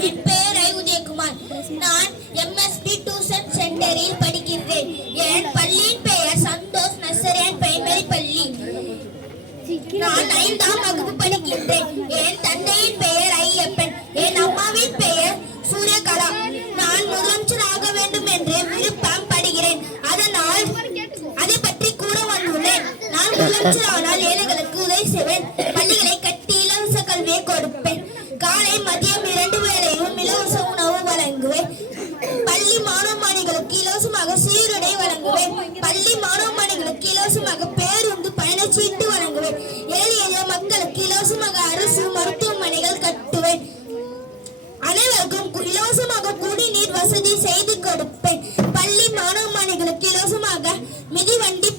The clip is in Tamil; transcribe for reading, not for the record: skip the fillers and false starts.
என் பெயர் உதயகுமார். நான் எம்எஸ்பி டியூஷன் சென்டரில் படிக்கிறேன். என் பள்ளியின் பெயர் சந்தோஷ் நர்சரி அண்ட் பிரைமரி பள்ளி. நான் 5ஆம் வகுப்பு படிக்கின்றேன். என் தந்தையின் பெயர் ஐயப்பன். என் அம்மாவின் பெயர் சூரியகலா. நான் முதலமைச்சர் ஆக வேண்டும் என்று விருப்பம் படுகிறேன். அதனால் அதை பற்றி கூற வந்துள்ளேன். நான் முதலமைச்சர் ஆனால் ஏழைகளுக்கு உதவி செய்வேன். பள்ளிகளை கட்டி இலவச கல்வியை கொடுப்பேன். காலை மதியம் 2 வேளையும் இலவச உணவு வழங்குவேன். பள்ளி மாணவ மாணவிகளுக்கு இலவசமாக சீருடை வழங்குவேன். பள்ளி மாணவ மாணவிகளுக்கு இலவசமாக பேருந்து பயணச்சீட்டு வழங்குவேன். ஏழை எளிய மக்களுக்கு இலவசமாக அரசு மருத்துவமனைகள் கட்டுவேன். அனைவருக்கும் இலவசமாக குடிநீர் வசதி செய்து கொடுப்பேன். பள்ளி மாணவ மாணவிகளுக்கு இலவசமாக மிதிவண்டி